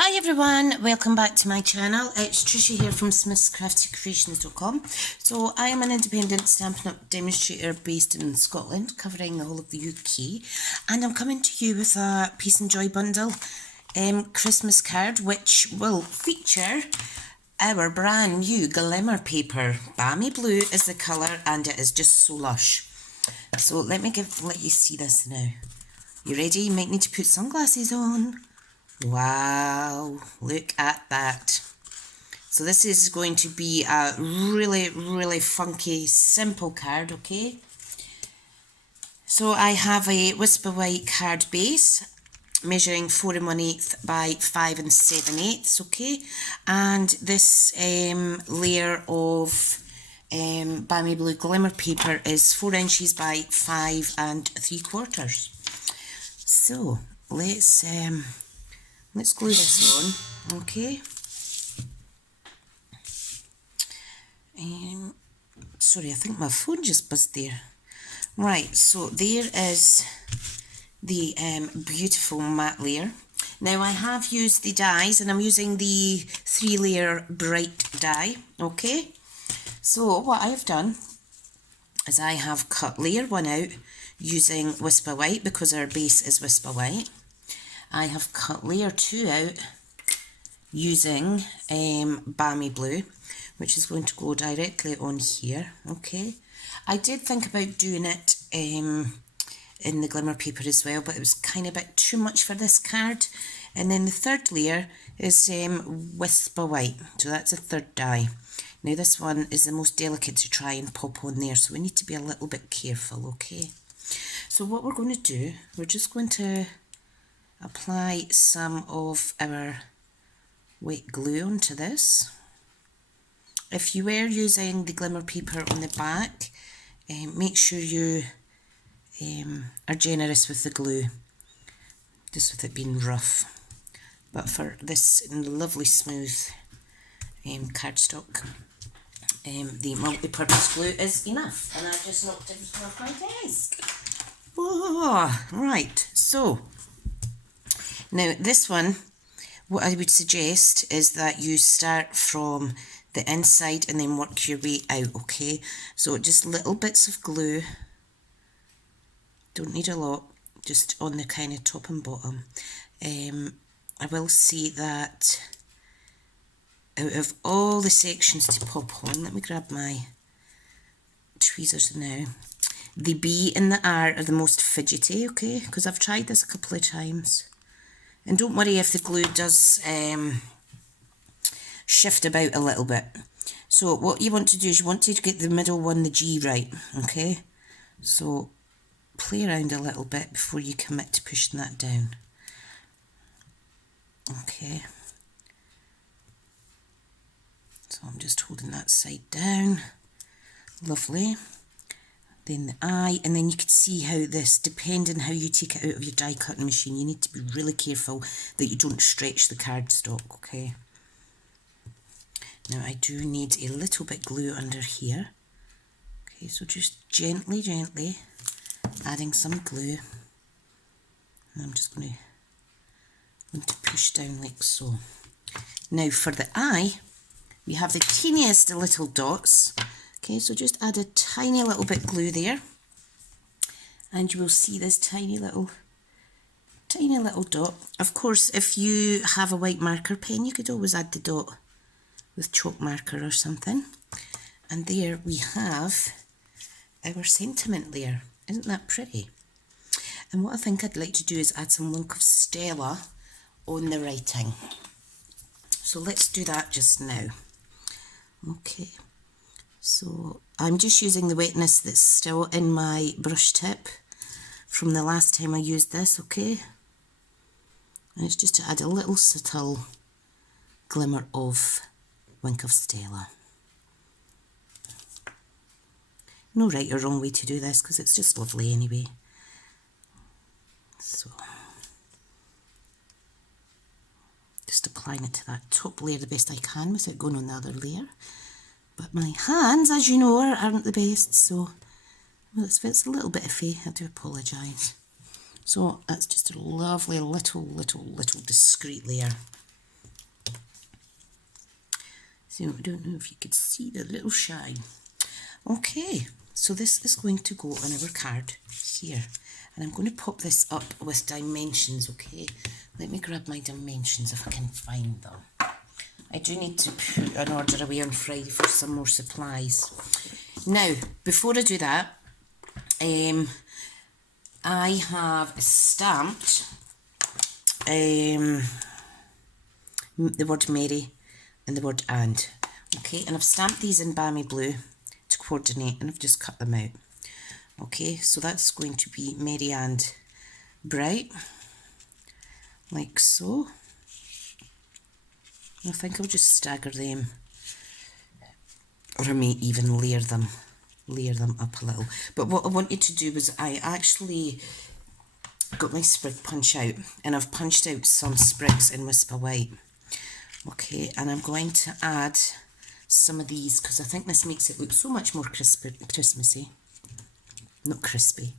Hi everyone, welcome back to my channel. It's Tricia here from smithscraftycreations.com. So I am an independent Stampin' Up demonstrator based in Scotland, covering the whole of the UK, and I'm coming to you with a Peace and Joy bundle Christmas card, which will feature our brand new Glimmer paper. Balmy blue is the colour and it is just so lush. So let you see this now. You ready? You might need to put sunglasses on. Wow, look at that. So this is going to be a really funky, simple card, okay? So I have a Whisper White card base, measuring 4 1/8 by 5 7/8, okay? And this layer of Balmy Blue Glimmer paper is 4 inches by 5 3/4. So let's glue this on, okay? Sorry, I think my phone just buzzed there. Right, so there is the beautiful matte layer. Now I have used the dies and I'm using the 3-layer bright die, okay? So what I've done is I have cut layer 1 out using Whisper White because our base is Whisper White. I have cut layer 2 out using Balmy Blue, which is going to go directly on here, okay? I did think about doing it in the Glimmer paper as well, but it was kind of a bit too much for this card. And then the 3rd layer is Whisper White, so that's a 3rd die. Now this one is the most delicate to try and pop on there, so we need to be a little bit careful, okay? So what we're going to do, we're just going to apply some of our wet glue onto this. If you were using the Glimmer paper on the back, make sure you are generous with the glue, just with it being rough. But for this lovely smooth cardstock, the multi-purpose glue is enough. And I've just knocked everything off my desk. Whoa, right, so now this one, what I would suggest is that you start from the inside and then work your way out, okay? So just little bits of glue, don't need a lot, just on the kind of top and bottom. I will say that out of all the sections to pop on, let me grab my tweezers now. The B and the R are the most fidgety, okay? Because I've tried this a couple of times. And don't worry if the glue does shift about a little bit. So what you want to do is you want to get the middle one, the G, right, okay? So play around a little bit before you commit to pushing that down. Okay. So I'm just holding that side down. Lovely. Then the I, and then you can see how this, depending how you take it out of your die cutting machine, you need to be really careful that you don't stretch the cardstock, okay? Now I do need a little bit glue under here. Okay, so just gently adding some glue. And I'm just going to push down like so. Now for the eye, we have the teeniest little dots. Okay, so just add a tiny little bit glue there, and you will see this tiny little dot. Of course, if you have a white marker pen, you could always add the dot with chalk marker or something. And there we have our sentiment layer. Isn't that pretty? And what I think I'd like to do is add some Link of Stella on the writing. So let's do that just now. Okay. So I'm just using the wetness that's still in my brush tip from the last time I used this, okay? And it's just to add a little subtle glimmer of Wink of Stella. No right or wrong way to do this because it's just lovely anyway. So just applying it to that top layer the best I can without going on the other layer. But my hands, as you know, aren't the best, so well, if it's a little bit iffy, I do apologise. So that's just a lovely little discreet layer. So I don't know if you could see the little shine. Okay, so this is going to go on our card here. And I'm going to pop this up with dimensions, okay? Let me grab my dimensions if I can find them. I do need to put an order away on Friday for some more supplies. Now, before I do that, I have stamped the word Mary and the word and. Okay, and I've stamped these in Balmy blue to coordinate, and I've just cut them out. Okay, so that's going to be Mary and Bright, like so. I think I'll just stagger them, or I may even layer them up a little. But what I wanted to do was I actually got my sprig punch out, and I've punched out some sprigs in Whisper White. Okay, and I'm going to add some of these because I think this makes it look so much more Christmassy. Not crispy.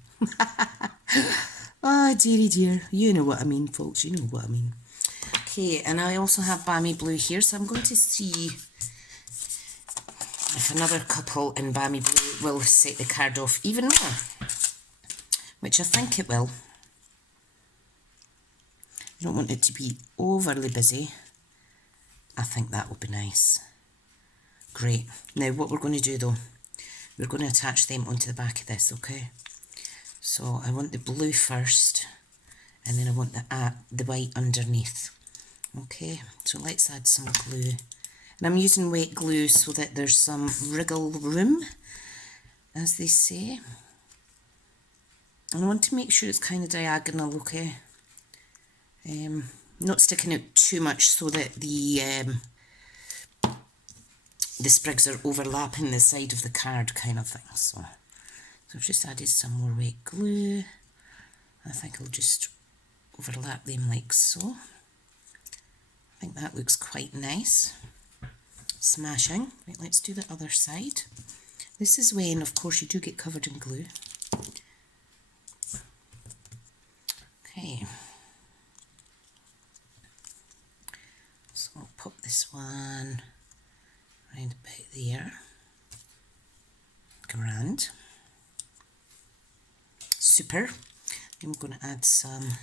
Ah, dearie dear. You know what I mean, folks. You know what I mean. Okay, and I also have Balmy blue here, so I'm going to see if another couple in Balmy blue will set the card off even more, which I think it will. I don't want it to be overly busy. I think that will be nice. Great. Now what we're going to do though, we're going to attach them onto the back of this, okay? So I want the blue first, and then I want the white underneath. Okay, so let's add some glue. And I'm using wet glue so that there's some wriggle room, as they say. And I want to make sure it's kind of diagonal, okay? Not sticking out too much so that the sprigs are overlapping the side of the card kind of thing. So I've just added some more wet glue. I think I'll just overlap them like so. I think that looks quite nice. Smashing. Right, let's do the other side. This is when, of course, you do get covered in glue. Okay. So I'll pop this one around about there. Grand. Super. I'm going to add some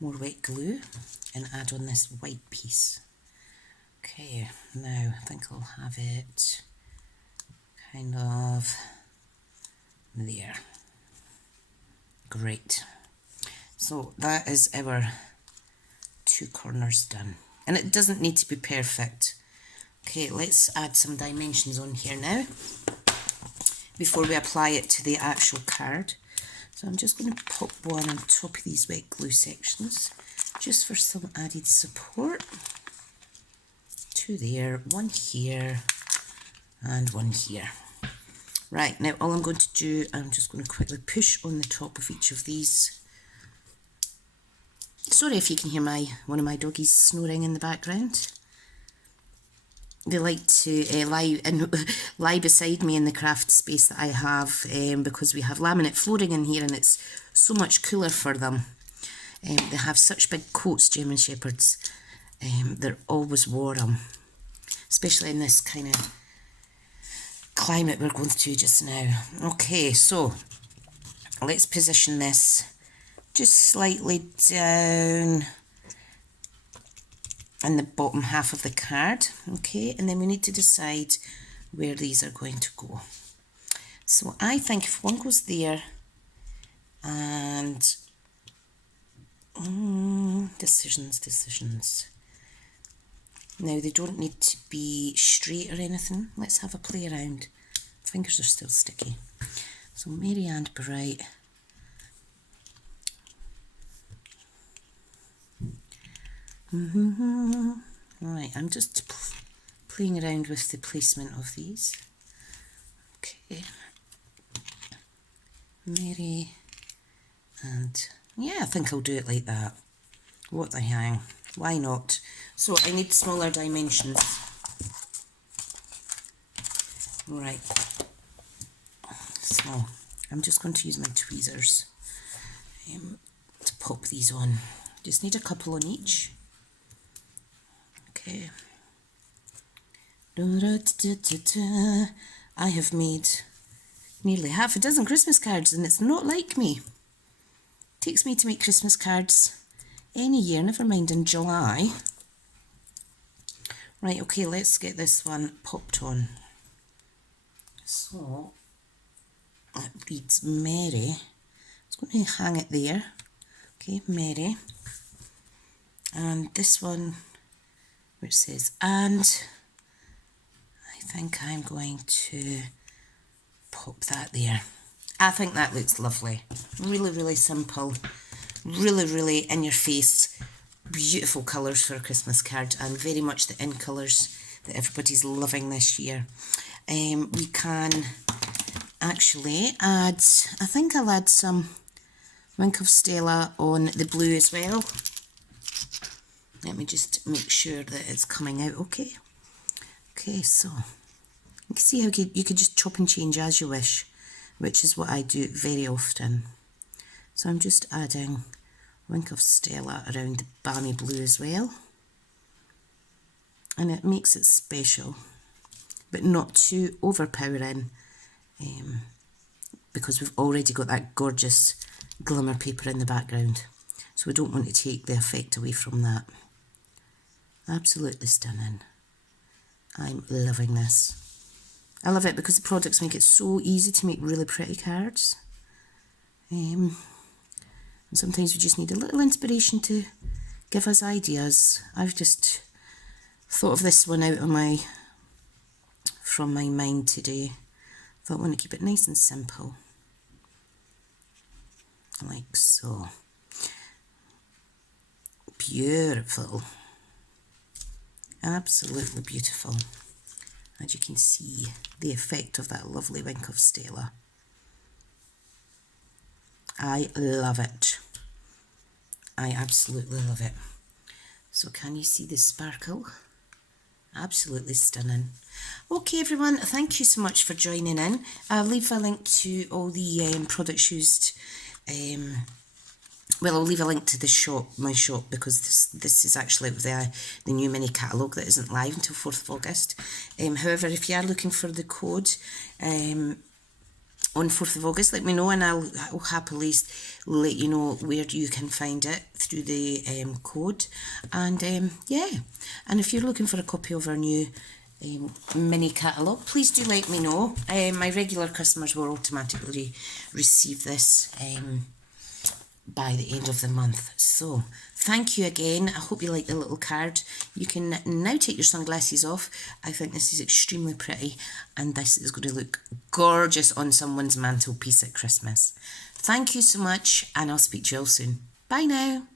more wet glue and add on this white piece. Okay, now I think I'll have it kind of there. Great. So that is our two corners done. And it doesn't need to be perfect. Okay, let's add some dimensions on here now before we apply it to the actual card. So I'm just going to pop one on top of these wet glue sections just for some added support. Two there, one here, and one here. Right, now all I'm going to do, I'm just going to quickly push on the top of each of these. Sorry if you can hear one of my doggies snoring in the background. They like to lie beside me in the craft space that I have because we have laminate flooring in here and it's so much cooler for them. They have such big coats, German Shepherds. They're always warm, especially in this kind of climate we're going through just now. Okay, so let's position this just slightly down in the bottom half of the card, okay, and then we need to decide where these are going to go. So I think if one goes there and decisions. Now they don't need to be straight or anything. Let's have a play around. Fingers are still sticky. So Mary and Bright. Right, I'm just playing around with the placement of these. Okay, Mary, and yeah, I think I'll do it like that. What the hang? Why not? So I need smaller dimensions. Right, so I'm just going to use my tweezers to pop these on. Just need a couple on each. Okay, I have made nearly half a dozen Christmas cards, and it's not like me. It takes me to make Christmas cards any year, never mind in July. Right, okay, let's get this one popped on. So, it reads Mary. I'm going to hang it there. Okay, Mary. And this one, which says and, I think I'm going to pop that there. I think that looks lovely. Really, really simple. Really, really in your face. Beautiful colours for a Christmas card, and very much the in colours that everybody's loving this year. We can actually add, I think I'll add some Wink of Stella on the blue as well. Let me just make sure that it's coming out okay. Okay, so you can see how you could just chop and change as you wish, which is what I do very often. So I'm just adding Wink of Stella around the Balmy blue as well. And it makes it special, but not too overpowering, because we've already got that gorgeous glimmer paper in the background. So we don't want to take the effect away from that. Absolutely stunning. I'm loving this. I love it because the products make it so easy to make really pretty cards. And sometimes we just need a little inspiration to give us ideas. I've just thought of this one out of from my mind today. Thought I want to keep it nice and simple. Like so. Beautiful. Absolutely beautiful. As you can see, the effect of that lovely Wink of Stella. I love it. I absolutely love it. So can you see the sparkle? Absolutely stunning. Okay everyone, thank you so much for joining in. I'll leave a link to all the products used. Well, I'll leave a link to the shop, my shop, because this is actually the new mini catalogue that isn't live until 4th of August. However, if you are looking for the code on 4th of August, let me know and I'll happily let you know where you can find it through the code. And yeah, and if you're looking for a copy of our new mini catalogue, please do let me know. My regular customers will automatically receive this by the end of the month. So thank you again. I hope you like the little card. You can now take your sunglasses off. I think this is extremely pretty, and this is going to look gorgeous on someone's mantelpiece at Christmas. Thank you so much, and I'll speak to you all soon. Bye now.